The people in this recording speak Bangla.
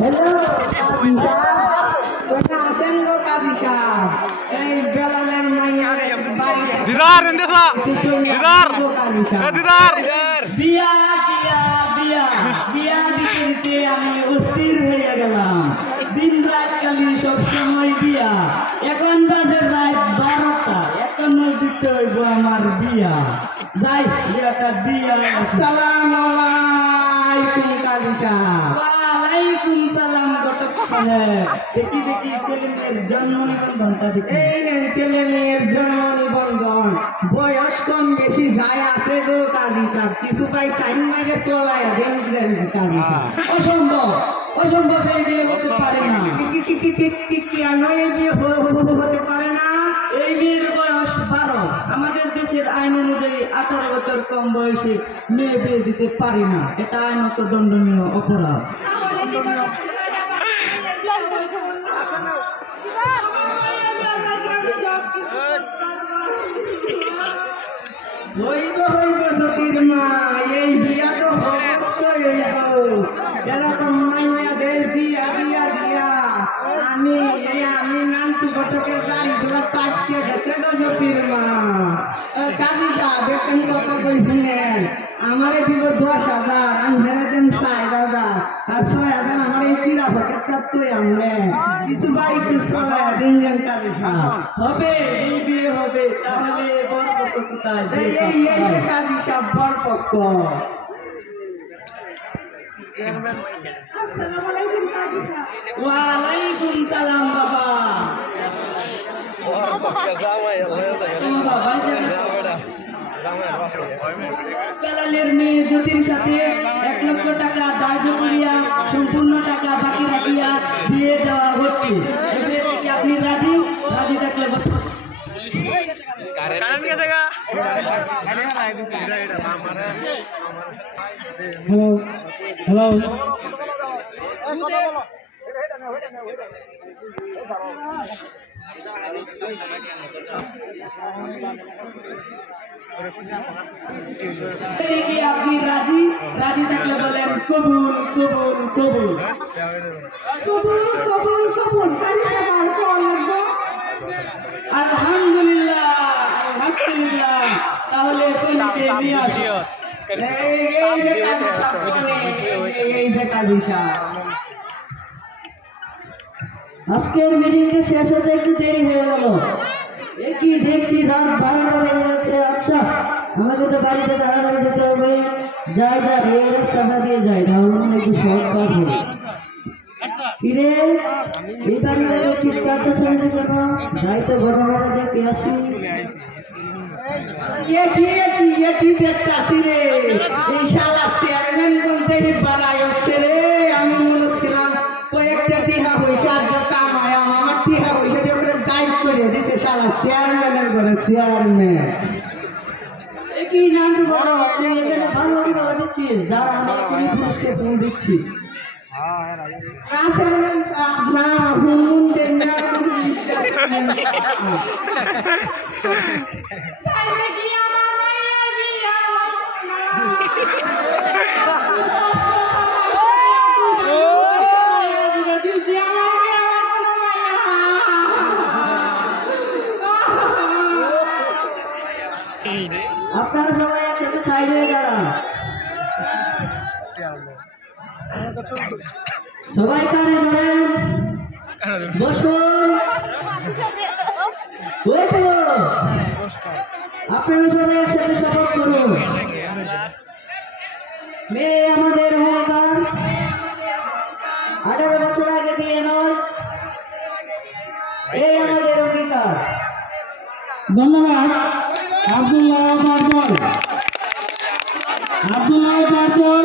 হ্যালো কাজী সাহেব, কোথা আছেন গো কাজী সাহেব? এই বেলালের মাইয়া দিদার এন্দেসা দিদার দিদার বিয়া বিয়া বিয়া বিয়া দিতে দিতে আমি অস্থির হয়ে গেলাম। দিন রাত খালি সব সময় বিয়া। এখন বাজে রাত 12টা, এখনো দিতে হইব আমার বিয়া। যাই বিয়াটা দিয়া। আসসালামু আলাইকুম কাজী সাহেব। ওয়ালাইকুম সালাম ঘটক সাহেব। দেখি দেখি ছেলে মেয়ের জন্ম নিবন্ধনটা দেখি। এই নেন ছেলে মেয়ের জন্ম নিবন্ধন। বয়স কম বেশি যায় আছে গো কাজী সাহেব, কিছু পাই সাইন মাইরে চলায় দেন দেন কাজী সাহেব। অসম্ভব অসম্ভব, এই বিয়ে হতে পারে না। কি আনো এই বিয়ে হতে পারে না? এই বিয়ের বয়স 12। আমাদের দেশের আইন অনুযায়ী 18 বছর কম বয়সে মেয়ে বিয়ে দিতে পারি না, এটা আইনত দণ্ডনীয় অপরাধ। হইব হইব সতীর মা, এই বিয়া তো অবশ্যই হইব। এরকম মাইয়াদের দিয়া দিয়া দিয়া আমি নান্টু ঘটকের গাড়ি গুলা চাটকে গেছে গো সতীর মা। কাজী সাহেব দেখেন কথা কই শুনেন, আমারে দিব 10,000, আমি ভেড়ে দেন 4,000, আর 6,000 আমার এই চিরা পকেটটা তুই আমনে কিছু বাড়িতে চলায় দিন যান কাজী সাহেব। হবে এই বিয়ে হবে, তাহলে বরপক্ষ কোথায়? এই কাজী সাহেব বরপক্ষ। ওয়ালাইকুম সালাম বাবা। বেলালের মেয়ে জ্যোতির সাথে 1 লক্ষ টাকা ধার্য করিয়া সম্পূর্ণ টাকা বাকি রাখিয়া দিয়ে দেওয়া হচ্ছে। আপনি রাজি? রাজি থাকলে হ্যালো হ্যালো আপনি রাজি? রাজি থাকলে বলেন কবুল কবুল কবুল কবুল কবুল কবুল। আলহামদুলিল্লাহ আলহামদুলিল্লাহ। তাহলে নিয়ে আসো। আজকের মিটিংটা শেষ হতে একটু দেরি হয়ে গেল। কি দেখছি রাত 12টা বেজে যাচ্ছে। আচ্ছা, আমাকে তো বাড়িতে তাড়াতাড়ি যেতে হবে। যাই যা এই রাস্তাটা দিয়ে যাই, তাহলে একটু শর্টকাট হবে। ফিরে এই বাড়িটা চিৎকারটা শুনেছি কেন? যাই তো ঘটনাটা দেখে আসি। আমি মনে ছিলাম কয়েকটা টিহা পয়সা কামায় আমার টিহা পয়সা দায়িত্ব করে দিচ্ছে সারা চেয়ারম্যানের ঘরে চেয়ারম্যান। কি জানতে পারো তুই এখানে ভালো ভালো দিচ্ছিস? যারা আমরা পুলিশকে ফোন দিচ্ছি। আপনারা সবাই একসাথে সাইড হয়ে দাঁড়ান। সবাই কানে ধরেন, বসুন। আপনারা সবাই একসাথে শপথ করুন। মেয়ে আমাদের অহংকার, 18 বছর আগে বিয়ে নয়, এই আমাদের অঙ্গীকার। ধন্যবাদ। আব্দুল্লাহ পারভেজ, আব্দুল্লাহ পারভেজ,